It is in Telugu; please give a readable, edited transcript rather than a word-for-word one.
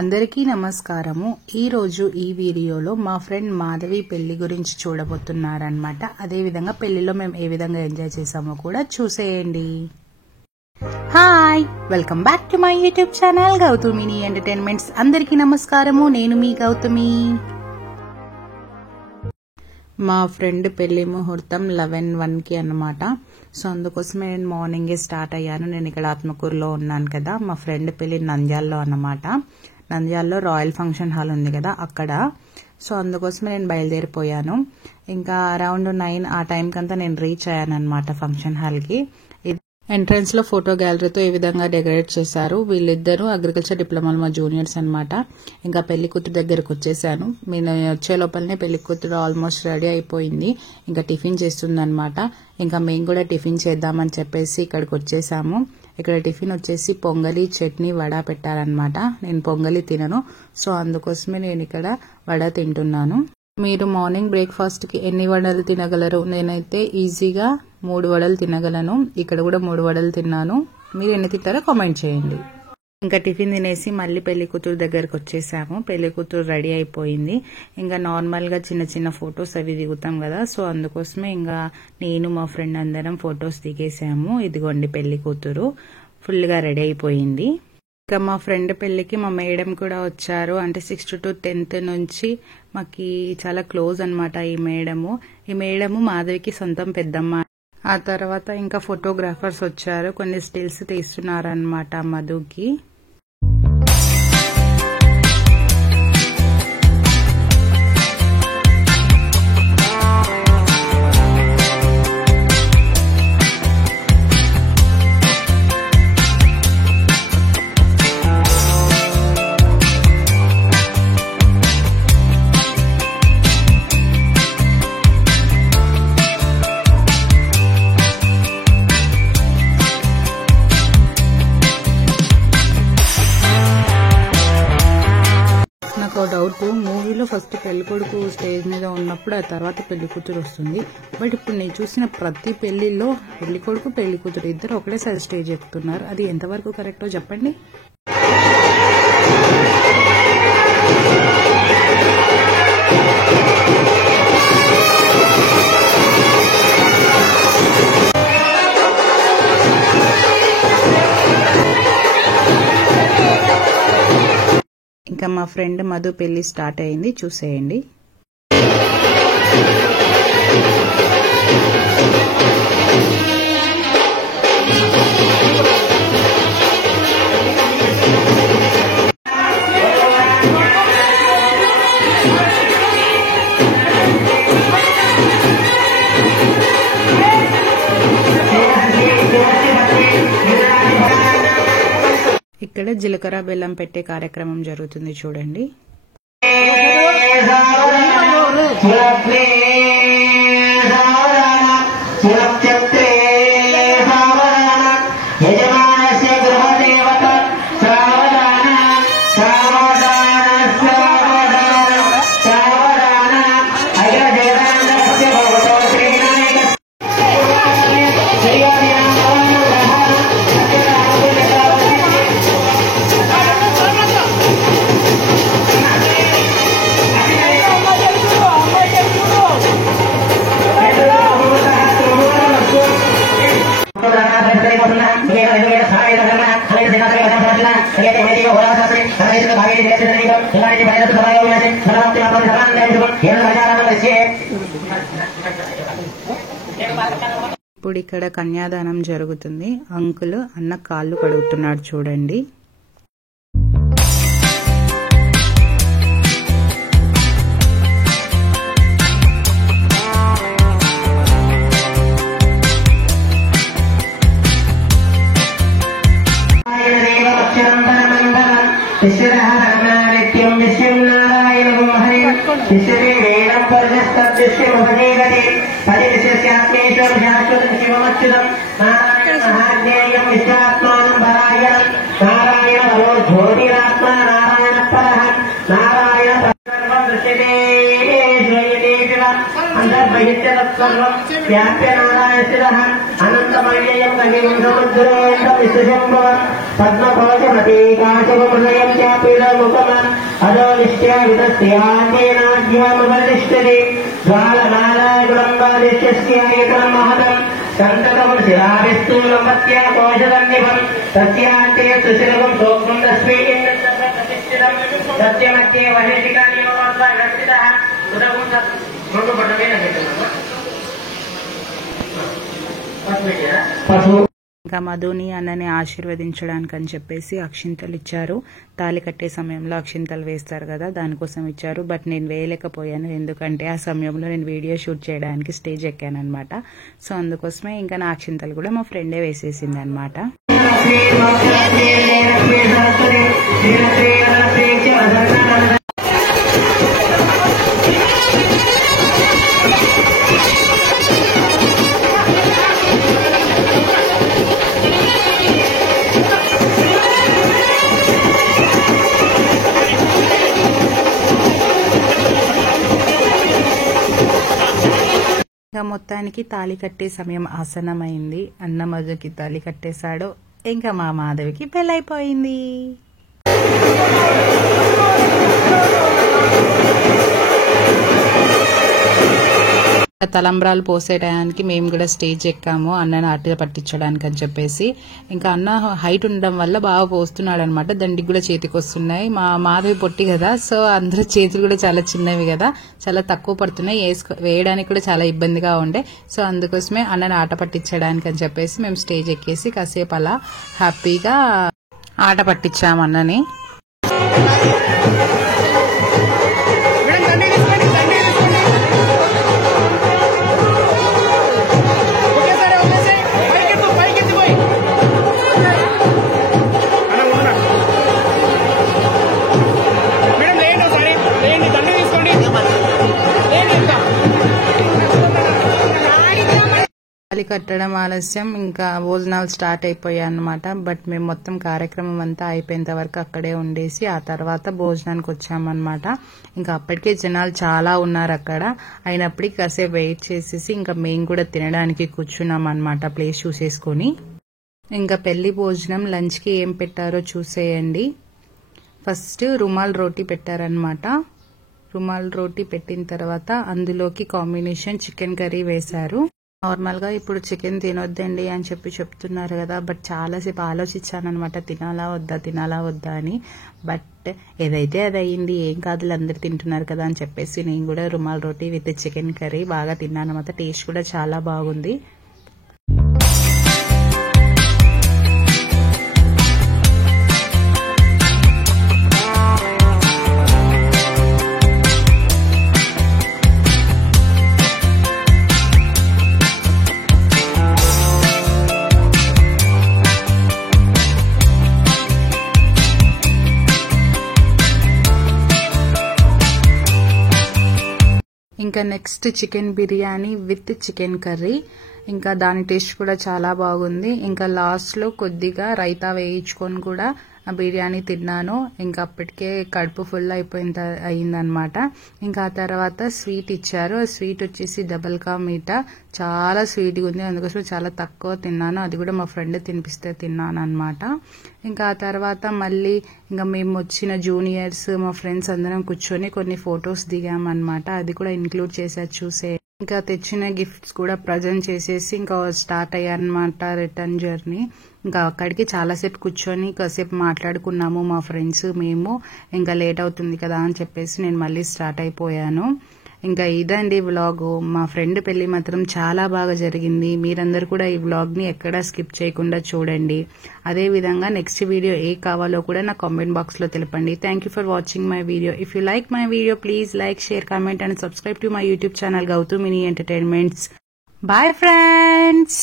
అందరికీ నమస్కారము। ఈ రోజు ఈ వీడియోలో మా ఫ్రెండ్ మాధవి పెళ్లి గురించి చూడబోతున్నారన్నమాట। అదే విధంగా పెళ్లిలో మేము ఏ విధంగా ఎంజాయ్ చేసామో కూడా చూసేయండి। Hi, welcome back to my YouTube channel గౌతమిని ఎంటర్టైన్మెంట్స్। అందరికీ నమస్కారము, నేను మీ గౌతమి। మా ఫ్రెండ్ పెళ్లి ముహూర్తం 11:01కి అన్నమాట। సో అందుకోసమే నేను మార్నింగే స్టార్ట్ అయ్యాను। నేను ఇక్కడ ఆత్మకూరులో ఉన్నాను కదా, మా ఫ్రెండ్ పెళ్లి నంద్యాలలో అన్నమాట। నంద్యాలలో రాయల్ ఫంక్షన్ హాల్ ఉంది కదా అక్కడ। సో అందుకోసమే నేను బయలుదేరిపోయాను। ఇంకా అరౌండ్ 9 ఆ టైంకంతా నేను రీచ్ అయ్యాను అనమాట ఫంక్షన్ హాల్కి। ఎంట్రన్స్ లో ఫోటో గ్యాలరీతో ఈ విధంగా డెకరేట్ చేశారు। వీళ్ళిద్దరూ అగ్రికల్చర్ డిప్లొమాలో మా జూనియర్స్ అనమాట। ఇంకా పెళ్లి కూతురు దగ్గరకు వచ్చేసాను। నేను వచ్చే లోపలనే పెళ్లి కూతురు ఆల్మోస్ట్ రెడీ అయిపోయింది, ఇంకా టిఫిన్ చేస్తుంది అనమాట। ఇంకా మేము కూడా టిఫిన్ చేద్దామని చెప్పేసి ఇక్కడికి వచ్చేసాము। ఇక్కడ టిఫిన్ వచ్చేసి పొంగలి, చట్నీ, వడ పెట్టారనమాట। నేను పొంగలి తినను, సో అందుకోసమే నేను ఇక్కడ వడ తింటున్నాను। మీరు మార్నింగ్ బ్రేక్ఫాస్ట్ కి ఎన్ని వడలు తినగలరు? నేనైతే ఈజీగా 3 వడలు తినగలను। ఇక్కడ కూడా 3 వడలు తిన్నాను। మీరు ఎన్ని తింటారో కామెంట్ చేయండి। ఇంకా టిఫిన్ తినేసి మళ్ళీ పెళ్లి కూతురు దగ్గరకు వచ్చేసాము। పెళ్లి కూతురు రెడీ అయిపోయింది। ఇంకా నార్మల్ గా చిన్న చిన్న ఫొటోస్ అవి దిగుతాం కదా, సో అందుకోసమే ఇంకా నేను మా ఫ్రెండ్ అందరం ఫొటోస్ దిగేసాము। ఇదిగోండి పెళ్లి కూతురు ఫుల్ గా రెడీ అయిపోయింది। ఇంకా మా ఫ్రెండ్ పెళ్లికి మా మేడం కూడా వచ్చారు। అంటే 6th to 10th నుంచి మాకి చాలా క్లోజ్ అనమాట ఈ మేడము మాధవికి సొంతం పెద్దమ్మ। ఆ తర్వాత ఇంకా ఫోటోగ్రాఫర్స్ వచ్చారు, కొన్ని స్టిల్స్ తీస్తున్నారనమాట మధుకి। డౌట్, మూవీలో ఫస్ట్ పెళ్లి కొడుకు స్టేజ్ మీద ఉన్నప్పుడు ఆ తర్వాత పెళ్లి కూతురు వస్తుంది, బట్ ఇప్పుడు నేను చూసిన ప్రతి పెళ్లిలో పెళ్లి కొడుకు పెళ్లి కూతురు ఇద్దరు ఒకటేసారి స్టేజ్ ఎక్కుతున్నారు। అది ఎంతవరకు కరెక్టో చెప్పండి। ఇంకా మా ఫ్రెండ్ మధు పెళ్లి స్టార్ట్ అయింది, చూసేయండి। ఇక్కడ జీలకర్ర బెల్లం పెట్టే కార్యక్రమం జరుగుతుంది, చూడండి। ఇప్పుడు ఇక్కడ కన్యాదానం జరుగుతుంది। అంకుల్ అన్న కాళ్ళు కడుగుతున్నాడు, చూడండి। पद्मकोशमती काशवमृदयं चापीडमुखमा अदोनिष्ट्या विदस्यान्तेनाज्ञामवलिष्ठति ज्वालनालायकुलम्बादित्यस्यायतनं महतं सन्ततं शिलाभिस्तूलमत्या कोशदन्निभं तस्यान्ते सुशिलभं सोक्ष्मं तस्मै इन्द्रप्रतिष्ठितं सत्यमध्ये वहेशिकानियोगत्वा विरक्तितः उदगुं मृगपटवेन पशु ఇంకా మధుని అన్నని ఆశీర్వదించడానికి అని చెప్పేసి అక్షింతలు ఇచ్చారు. తాళి కట్టే సమయంలో అక్షింతలు వేస్తారు కదా, దానికోసం ఇచ్చారు. బట్ నేను వేయలేకపోయాను, ఎందుకంటే ఆ సమయంలో నేను వీడియో షూట్ చేయడానికి స్టేజ్ ఎక్కాను అనమాట. సో అందుకోసమే ఇంకా నా అక్షింతలు కూడా మా ఫ్రెండే వేసేసింది అనమాట. మొత్తానికి తాళి కట్టే సమయం ఆసన్నమైంది. అన్న మధుకి తాళి కట్టేశాడు. ఇంకా మా మాధవికి పెళ్ళైపోయింది. తలంబ్రాలు పోసే టయానికి మేము కూడా స్టేజ్ ఎక్కాము, అన్నని ఆట పట్టించడానికి అని చెప్పేసి. ఇంకా అన్న హైట్ ఉండడం వల్ల బాగా పోస్తున్నాడు అనమాట. దండికి కూడా చేతికి వస్తున్నాయి. మా మాధవి పొట్టి కదా, సో అందరూ చేతులు కూడా చాలా చిన్నవి కదా, చాలా తక్కువ పడుతున్నాయి. వేయడానికి కూడా చాలా ఇబ్బందిగా ఉండే. సో అందుకోసమే అన్నని ఆట పట్టించడానికి అని చెప్పేసి మేము స్టేజ్ ఎక్కేసి కాసేపు అలా హ్యాపీగా ఆట పట్టించాము అన్నని. తాళి కట్టడం ఆలస్యం, ఇంకా భోజనాలు స్టార్ట్ అయిపోయాయి అన్నమాట. బట్ మేము మొత్తం కార్యక్రమం అంతా అయిపోయేంత వరకు అక్కడే ఉండేసి ఆ తర్వాత భోజనానికి వచ్చామన్నమాట. ఇంకా అప్పటికే జనాలు చాలా ఉన్నారు అక్కడ. అయినప్పటికీ కాసేపు వెయిట్ చేసేసి ఇంకా మేము కూడా తినడానికి కూర్చున్నాం అన్నమాట, ప్లేస్ చూసేసుకొని. ఇంకా పెళ్లి భోజనం లంచ్ కి ఏం పెట్టారో చూసేయండి. ఫస్ట్ రుమాల్ రోటీ పెట్టారనమాట. రుమాల్ రోటీ పెట్టిన తర్వాత అందులోకి కాంబినేషన్ చికెన్ కర్రీ వేశారు. నార్మల్ గా ఇప్పుడు చికెన్ తినొద్దండి అని చెప్తున్నారు కదా, బట్ చాలాసేపు ఆలోచించానమాట తినాలా వద్దా అని. బట్ ఏదైతే అది అయ్యింది, ఏం కాదు అందరు తింటున్నారు కదా అని చెప్పేసి నేను కూడా రుమాల్ రోటీ విత్ చికెన్ కర్రీ బాగా తిన్నాను అనమాట. టేస్ట్ కూడా చాలా బాగుంది. ఇంకా next chicken biryani with chicken curry. ఇంకా దాని టేస్ట్ కూడా చాలా బాగుంది. ఇంకా లాస్ట్ లో కొద్దిగా రైతా వేయించుకొని కూడా ఆ బిర్యానీ తిన్నాను. ఇంకా అప్పటికే కడుపు ఫుల్ అయిందనమాట. ఇంకా ఆ తర్వాత స్వీట్ ఇచ్చారు. ఆ స్వీట్ వచ్చేసి డబల్ కా మీఠా, చాలా స్వీట్గా ఉంది. అందుకోసం చాలా తక్కువ తిన్నాను, అది కూడా మా ఫ్రెండ్ తినిపిస్తే తిన్నాను అనమాట. ఇంకా ఆ తర్వాత మళ్ళీ ఇంకా మేము వచ్చిన జూనియర్స్ మా ఫ్రెండ్స్ అందరం కూర్చొని కొన్ని ఫొటోస్ దిగామన్నమాట. అది కూడా ఇంక్లూడ్ చేశారు చూసే. ఇంకా తెచ్చిన గిఫ్ట్స్ కూడా ప్రజెంట్ చేసేసి ఇంకా స్టార్ట్ అయ్యారనమాట రిటర్న్ జర్నీ. ఇంకా అక్కడికి చాలాసేపు కూర్చొని కాసేపు మాట్లాడుకున్నాము మా ఫ్రెండ్స్ మేము. ఇంకా లేట్ అవుతుంది కదా అని చెప్పేసి నేను మళ్ళీ స్టార్ట్ అయిపోయాను. ఇంకా ఇదండి వ్లాగ్. మా ఫ్రెండ్ పెళ్లి మాత్రం చాలా బాగా జరిగింది. మీరందరూ కూడా ఈ వ్లాగ్ ని ఎక్కడా స్కిప్ చేయకుండా చూడండి. అదే విధంగా నెక్స్ట్ వీడియో ఏ కావాలో కూడా నా కామెంట్ బాక్స్ లో తెలపండి. Thank you for watching my video. If you like my video please like, share, comment and subscribe to my YouTube channel Gowthu mini entertainments. Bye friends.